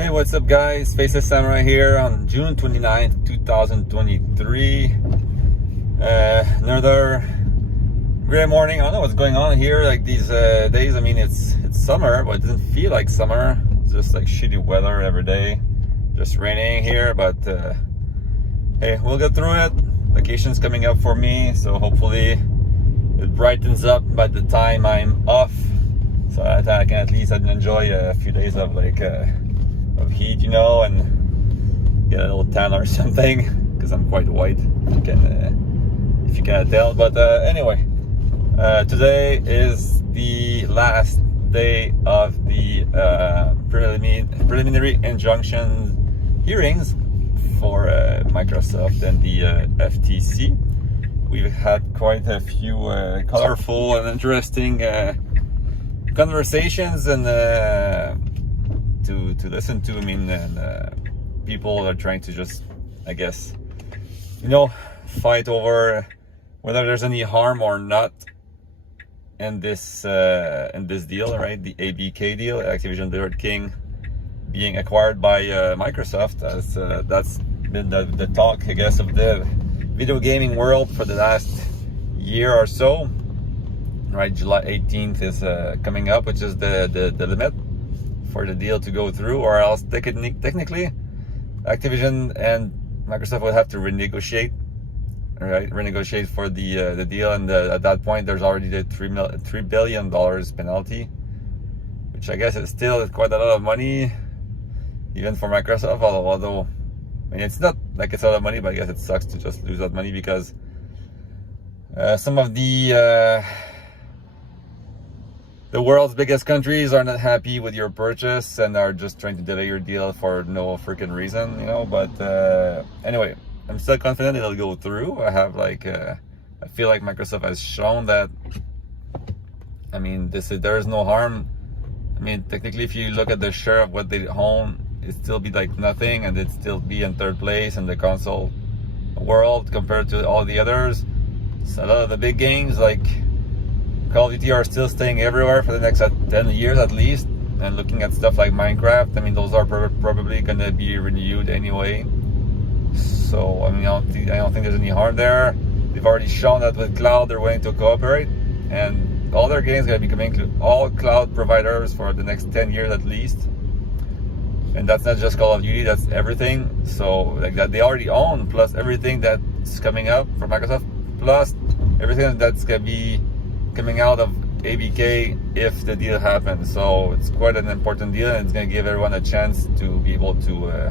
Hey, what's up guys? Faceless Samurai here on June 29th, 2023. Another great morning. I don't know what's going on here like these days. I mean, it's summer, but it doesn't feel like summer. It's just like shitty weather every day. Just raining here, but hey, we'll get through it. Vacation's coming up for me, so hopefully it brightens up by the time I'm off, so that I can at least enjoy a few days of like of heat, you know, and get a little tan or something, because I'm quite white, if you can't tell. But anyway, today is the last day of the preliminary injunction hearings for Microsoft and the FTC. We've had quite a few colorful and interesting conversations and to listen to. I mean, and people are trying to just, I guess, you know, fight over whether there's any harm or not in this deal, right? The ABK deal, Activision Blizzard King, being acquired by Microsoft. As that's been the talk, I guess, of the video gaming world for the last year or so, right? July 18th is coming up, which is the limit for the deal to go through, or else technically Activision and Microsoft would have to renegotiate, right? Renegotiate for the deal, and at that point there's already the $3 billion penalty, which I guess is still quite a lot of money, even for Microsoft. Although I mean, it's not like it's a lot of money, but I guess it sucks to just lose that money, because some of the world's biggest countries are not happy with your purchase and are just trying to delay your deal for no freaking reason, you know. But anyway, I'm still confident it'll go through. I have like I feel like Microsoft has shown that, I mean, there is no harm. I mean, technically, if you look at the share of what they own, it'd still be like nothing, and it'd still be in third place in the console world compared to all the others. So a lot of the big games like Call of Duty are still staying everywhere for the next 10 years at least. And looking at stuff like Minecraft, I mean, those are probably going to be renewed anyway. So I mean, I don't think there's any harm there. They've already shown that with cloud they're willing to cooperate, and all their games are going to be coming to all cloud providers for the next 10 years at least. And that's not just Call of Duty, that's everything. So like that they already own, plus everything that's coming up from Microsoft, plus everything that's going to be coming out of ABK if the deal happens. So it's quite an important deal, and it's going to give everyone a chance to be able to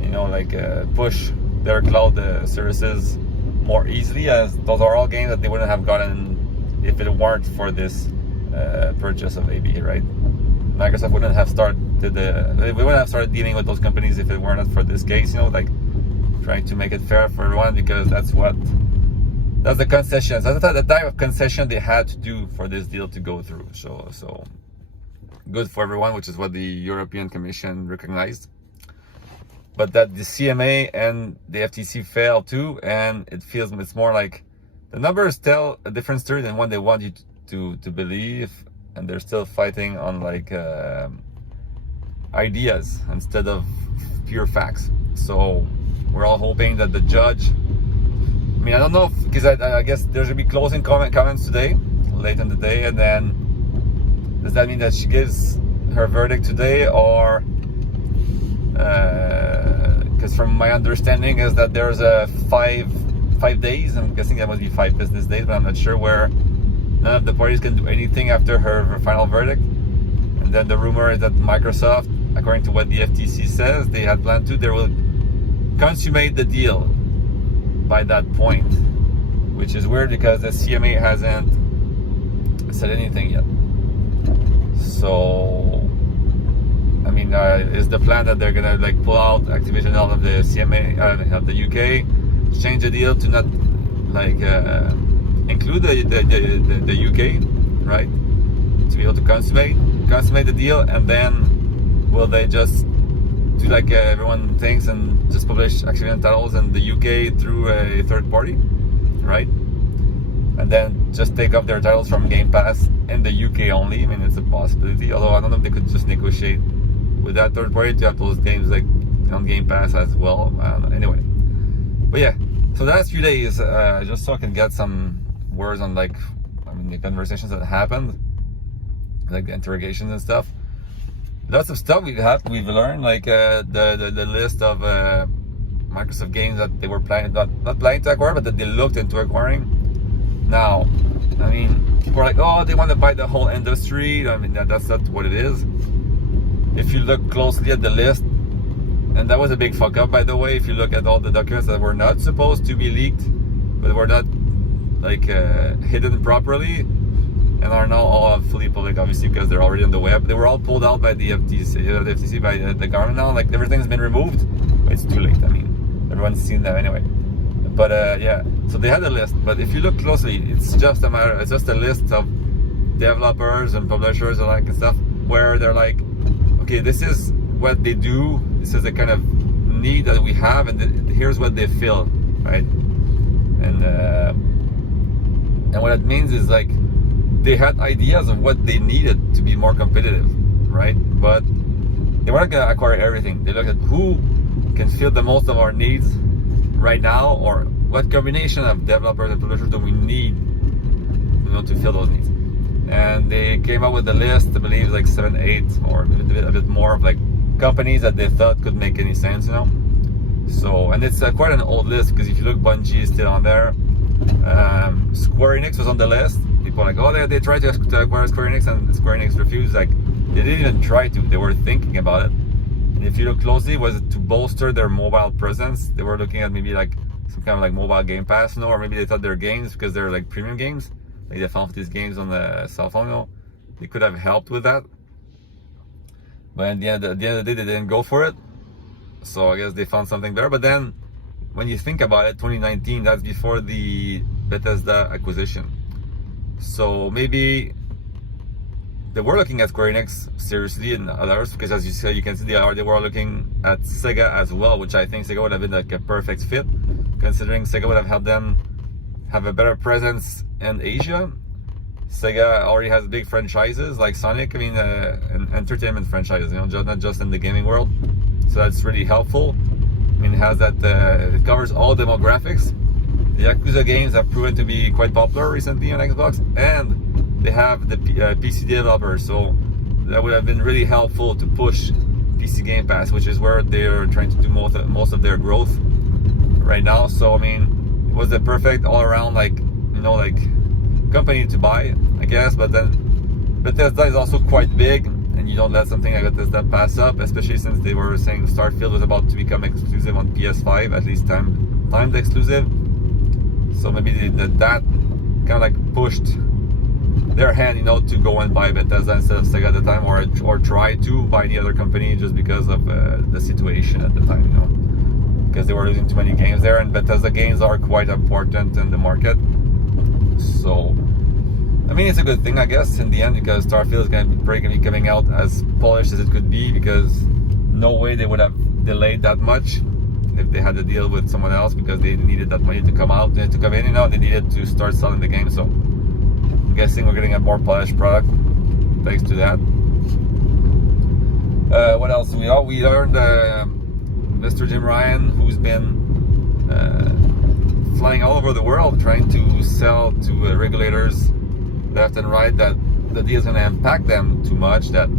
you know, like push their cloud services more easily, as those are all games that they wouldn't have gotten if it weren't for this purchase of ABK, right? Microsoft wouldn't have we wouldn't have started dealing with those companies if it were not for this case, you know, like trying to make it fair for everyone, because that's the concessions. That's the type of concession they had to do for this deal to go through. So good for everyone, which is what the European Commission recognized. But that the CMA and the FTC failed too, and it feels it's more like the numbers tell a different story than what they want you to believe, and they're still fighting on like ideas instead of pure facts. So we're all hoping that the judge, I mean, I don't know, because I guess there's gonna be closing comments today, late in the day, and then does that mean that she gives her verdict today, or because from my understanding is that there's a five days, I'm guessing that must be 5 business days, but I'm not sure, where none of the parties can do anything after her final verdict. And then the rumor is that Microsoft, according to what the FTC says, they had planned to, they will consummate the deal by that point, which is weird because the CMA hasn't said anything yet. So I mean, is the plan that they're gonna like pull out Activision out of the CMA, of the UK, change the deal to not like include the UK, right? To be able to consummate the deal, and then will they just do like everyone thinks and just publish Activision titles in the UK through a third party, right? And then just take off their titles from Game Pass in the UK only. I mean, it's a possibility, although I don't know if they could just negotiate with that third party to have those games like on Game Pass as well. Anyway, but yeah, so the last few days, just so I can get some words on like, I mean, the conversations that happened, like the interrogations and stuff. Lots of stuff we've learned, like the list of Microsoft games that they were planning, not planning to acquire, but that they looked into acquiring. Now, I mean, people are like, oh, they want to buy the whole industry. I mean, that's not what it is. If you look closely at the list, and that was a big fuck up, by the way, if you look at all the documents that were not supposed to be leaked, but were not like hidden properly, and are now all fully public, obviously, because they're already on the web. They were all pulled out by the FTC, by the government now. Like, everything's been removed, but it's too late. I mean, everyone's seen that anyway. But yeah, so they had a list. But if you look closely, it's just a list of developers and publishers and like and stuff, where they're like, okay, this is what they do. This is the kind of need that we have, and here's what they fill, right? And what it means is like they had ideas of what they needed to be more competitive, right? But they weren't gonna acquire everything. They looked at who can fill the most of our needs right now, or what combination of developers and publishers do we need, you know, to fill those needs. And they came up with a list, I believe like 7, 8, or a bit more of like companies that they thought could make any sense, you know. So, and it's quite an old list, because if you look, Bungie is still on there. Square Enix was on the list. People are like, oh, they tried to acquire Square Enix, and Square Enix refused. Like, they didn't even try to. They were thinking about it. And if you look closely, was it to bolster their mobile presence? They were looking at maybe like some kind of like mobile Game Pass, you know, or maybe they thought their games, because they're like premium games, like they found these games on the cell phone, you know, they could have helped with that. But at the end of the day, they didn't go for it. So I guess they found something better. But then, when you think about it, 2019, that's before the Bethesda acquisition. So maybe they were looking at Square Enix seriously and others, because as you said, you can see they were looking at Sega as well, which I think Sega would have been like a perfect fit, considering Sega would have helped them have a better presence in Asia. Sega already has big franchises like Sonic, I mean, and entertainment franchises, you know, not just in the gaming world. So that's really helpful. I mean, it has that, it covers all demographics. The Yakuza games have proven to be quite popular recently on Xbox, and they have the PC developers, so that would have been really helpful to push PC Game Pass, which is where they're trying to do most of their growth right now. So I mean, it was the perfect all-around, like, you know, like company to buy, I guess. But then Bethesda is also quite big, and you don't let something like Bethesda pass up, especially since they were saying Starfield was about to become exclusive on PS5, at least timed exclusive. So maybe that kind of like pushed their hand, you know, to go and buy Bethesda instead of Sega at the time, or try to buy any other company, just because of the situation at the time, you know, because they were losing too many games there, and Bethesda games are quite important in the market. So I mean, it's a good thing, I guess, in the end, because Starfield is going to be coming out as polished as it could be, because no way they would have delayed that much if they had to deal with someone else, because they needed that money to come out, to come in, you know, they needed to start selling the game. So I'm guessing we're getting a more polished product thanks to that. What else? We learned Mr. Jim Ryan, who's been flying all over the world trying to sell to regulators left and right that the deal is going to impact them too much, that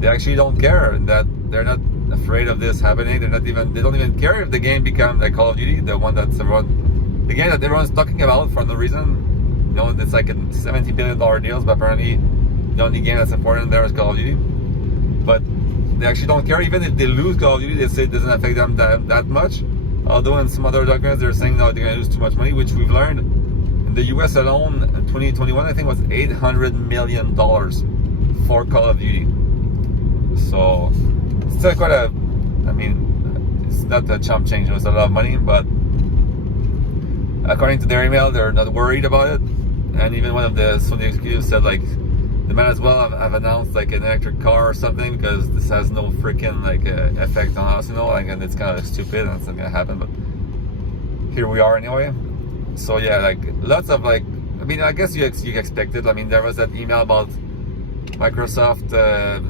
they actually don't care, and that they're not afraid of this happening. They don't even care if the game becomes like Call of Duty, the game that everyone's talking about for no reason. You know, it's like a $70 billion deals, but apparently the only game that's important there is Call of Duty. But they actually don't care. Even if they lose Call of Duty, they say it doesn't affect them that much. Although in some other documents they're saying no, they're going to lose too much money, which we've learned. In the US alone, in 2021, I think it was $800 million for Call of Duty. So it's still quite a, I mean, it's not a chump change, it's a lot of money, but according to their email, they're not worried about it. And even one of the Sony executives said, like, they might as well have announced like an electric car or something, because this has no freaking like effect on us, you know, like, and it's kind of stupid and it's not gonna happen, but here we are anyway. So yeah, like lots of like, I mean, I guess you expected. I mean, there was that email about Microsoft,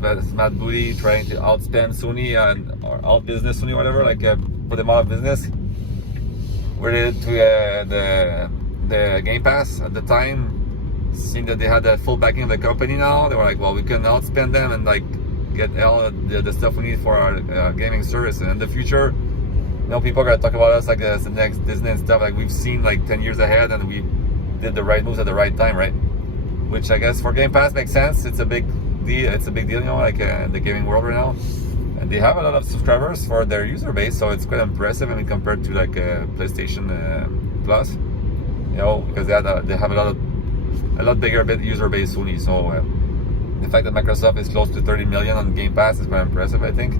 that's Matt Booty trying to outspend Sony or out business Sony, whatever, like put them out of business related to the Game Pass at the time. Seeing that they had the full backing of the company now, they were like, well, we can outspend them and like get all the stuff we need for our gaming service. And in the future, you know, people are gonna talk about us like the next Disney and stuff. Like we've seen like 10 years ahead, and we did the right moves at the right time, right? Which I guess for Game Pass makes sense. It's a big deal. It's a big deal, you know, like in the gaming world right now. And they have a lot of subscribers for their user base, so it's quite impressive. I mean, compared to like PlayStation Plus, you know, because they have a lot bigger user base Sony. So the fact that Microsoft is close to 30 million on Game Pass is quite impressive, I think.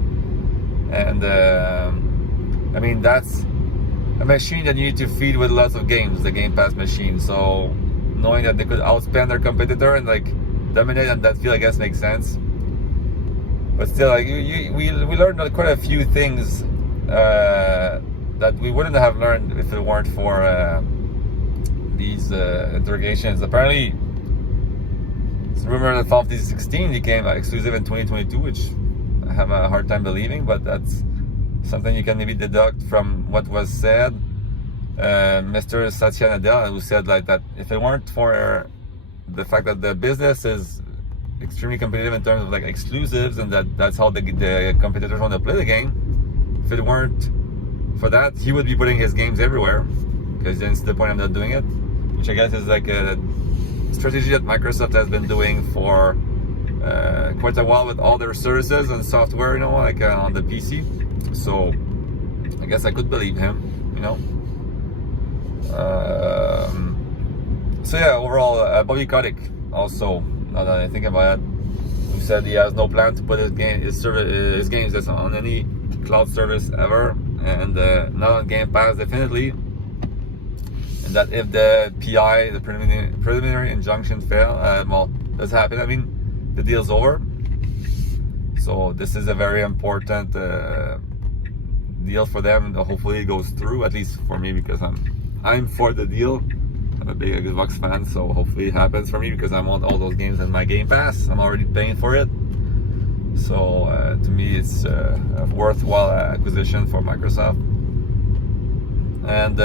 And I mean, that's a machine that you need to feed with lots of games, the Game Pass machine. So knowing that they could outspend their competitor and like dominate on that field, I guess makes sense. But still, like we learned quite a few things that we wouldn't have learned if it weren't for these interrogations. Apparently, it's rumored that Final Fantasy 16 became exclusive in 2022, which I have a hard time believing, but that's something you can maybe deduct from what was said. Mr. Satya Nadella, who said like that if it weren't for the fact that the business is extremely competitive in terms of like exclusives, and that's how the competitors want to play the game, if it weren't for that, he would be putting his games everywhere, because then it's the point of not doing it, which I guess is like a strategy that Microsoft has been doing for quite a while with all their services and software, you know, like on the PC. So I guess I could believe him, you know. So yeah, overall, Bobby Kotick also, now that I think about it, who said he has no plan to put his games that's on any cloud service ever, and not on Game Pass definitely. And that if the PI, the preliminary injunction fail, well, does happen, I mean, the deal's over. So this is a very important deal for them. Hopefully it goes through, at least for me, because I'm for the deal. I'm a big Xbox fan, so hopefully it happens for me, because I want all those games in my Game Pass. I'm already paying for it. So to me, it's a worthwhile acquisition for Microsoft. And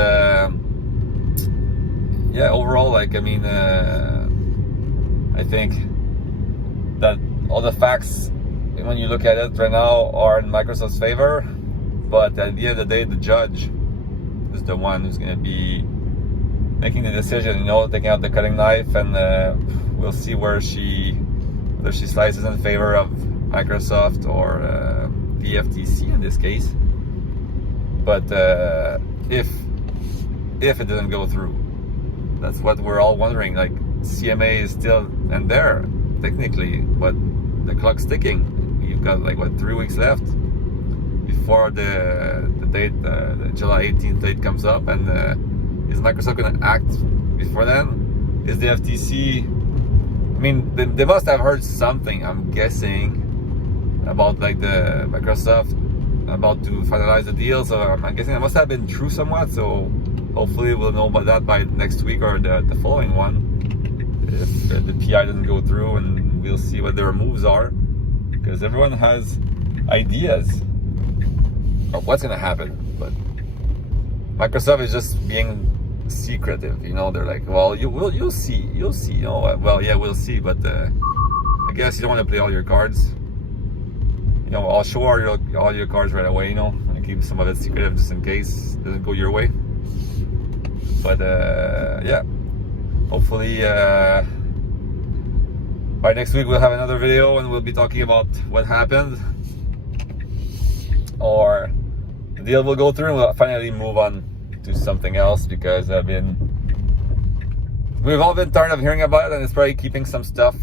yeah, overall, like, I mean, I think that all the facts, when you look at it right now, are in Microsoft's favor. But at the end of the day, the judge is the one who's going to be making the decision, you know, taking out the cutting knife, and we'll see whether she slices in favor of Microsoft or the FTC in this case. But if it doesn't go through, that's what we're all wondering. Like, CMA is still in there technically, but the clock's ticking. You've got like what, 3 weeks left before the date, the July 18th date comes up, and is Microsoft going to act before then? Is the FTC? I mean, they must have heard something, I'm guessing, about like the Microsoft about to finalize the deal. So I'm guessing it must have been true somewhat. So hopefully we'll know about that by next week or the following one, if the PI doesn't go through, and we'll see what their moves are, because everyone has ideas of what's going to happen, but Microsoft is just being secretive, you know. They're like, well, you'll see, you know. Well, yeah, we'll see, but I guess you don't want to play all your cards, you know. I'll show all your cards right away, you know, and keep some of it secretive just in case it doesn't go your way. But yeah, hopefully by next week we'll have another video, and we'll be talking about what happened, or the deal will go through and we'll finally move on to something else, because we've all been tired of hearing about it, and it's probably keeping some stuff,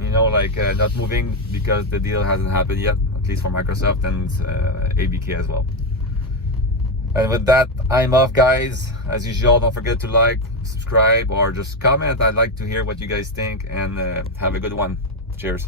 you know, like not moving because the deal hasn't happened yet, at least for Microsoft and ABK as well. And with that, I'm off, guys. As usual, don't forget to like, subscribe, or just comment. I'd like to hear what you guys think, and have a good one. Cheers.